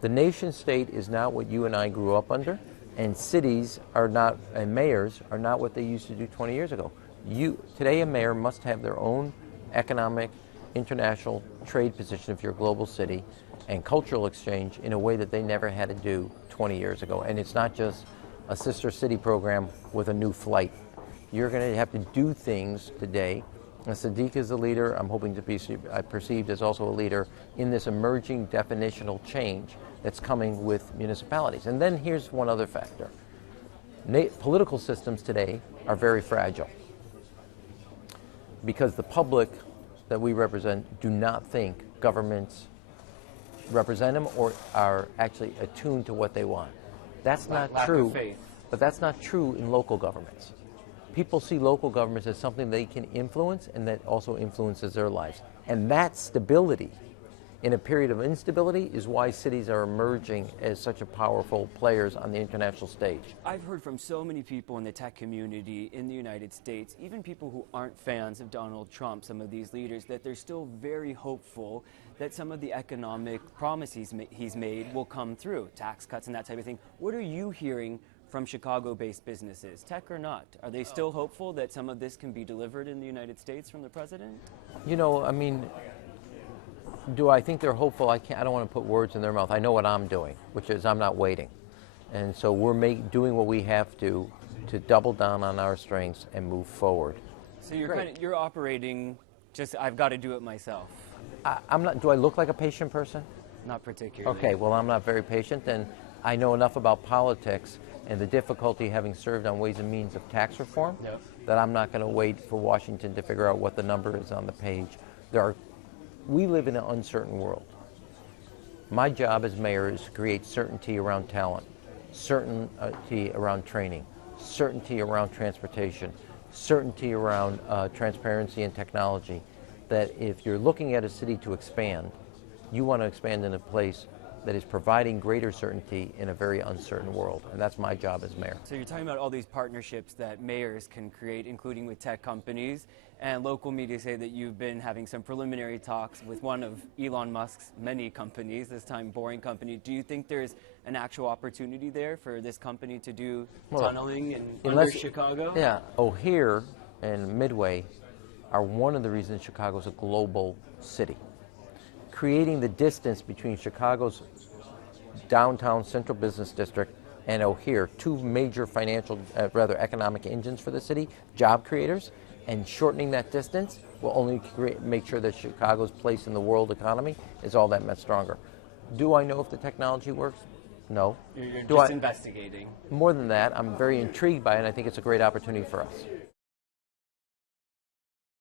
The nation state is not what you and I grew up under, and cities are not, and mayors are not what they used to do 20 years ago. Today a mayor must have their own economic, international trade position if you're a global city, and cultural exchange in a way that they never had to do 20 years ago. And it's not just a sister city program with a new flight. You're going to have to do things today. And Sadiq is a leader. I'm hoping to be perceived as also a leader in this emerging definitional change that's coming with municipalities. And then here's one other factor. Political systems today are very fragile because the public that we represent do not think governments represent them or are actually attuned to what they want. That's not true. Of faith. But that's not true in local governments. People see local governments as something they can influence and that also influences their lives. And that stability in a period of instability is why cities are emerging as such a powerful players on the international stage. I've heard from so many people in the tech community in the United States, even people who aren't fans of Donald Trump, some of these leaders, that they're still very hopeful that some of the economic promises he's made will come through, tax cuts and that type of thing. What are you hearing from Chicago-based businesses, tech or not? Are they still hopeful that some of this can be delivered in the United States from the president? You know, I mean, do I think they're hopeful? I don't want to put words in their mouth. I know what I'm doing, which is I'm not waiting. And so we're doing what we have to double down on our strengths and move forward. So you're operating just, I've got to do it myself. I'm not. Do I look like a patient person? Not particularly. Okay, well, I'm not very patient, and I know enough about politics and the difficulty having served on Ways and Means of tax reform that I'm not going to wait for Washington to figure out what the number is on the page. We live in an uncertain world. My job as mayor is to create certainty around talent, certainty around training, certainty around transportation, certainty around transparency and technology, that if you're looking at a city to expand, you want to expand in a place that is providing greater certainty in a very uncertain world. And that's my job as mayor. So you're talking about all these partnerships that mayors can create, including with tech companies, and local media say that you've been having some preliminary talks with one of Elon Musk's many companies, this time Boring Company. Do you think there's an actual opportunity there for this company to do tunneling under Chicago? Yeah, O'Hare and Midway are one of the reasons Chicago's a global city. Creating the distance between Chicago's downtown central business district and O'Hare, two major economic engines for the city, job creators, and shortening that distance will only make sure that Chicago's place in the world economy is all that much stronger. Do I know if the technology works? No. You're just investigating. More than that, I'm very intrigued by it, and I think it's a great opportunity for us.